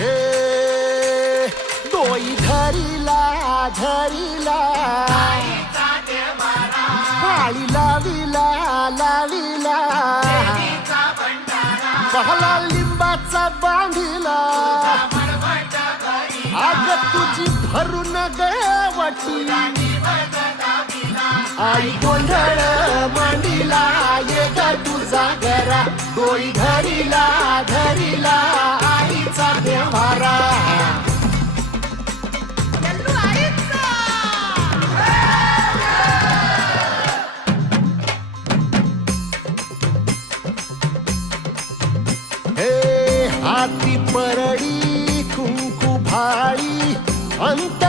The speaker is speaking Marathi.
हे डोई धरीला धरीला पाळी लाविला लाविला पहला लिंबाचा बांधिला आग तुझी भरून गवटी आई गोंधळ मांडीला ये ग तुझा घरा डोई धरीला धरीला आईचा देवारा हे हाती परडी कुंकू भाळी अंत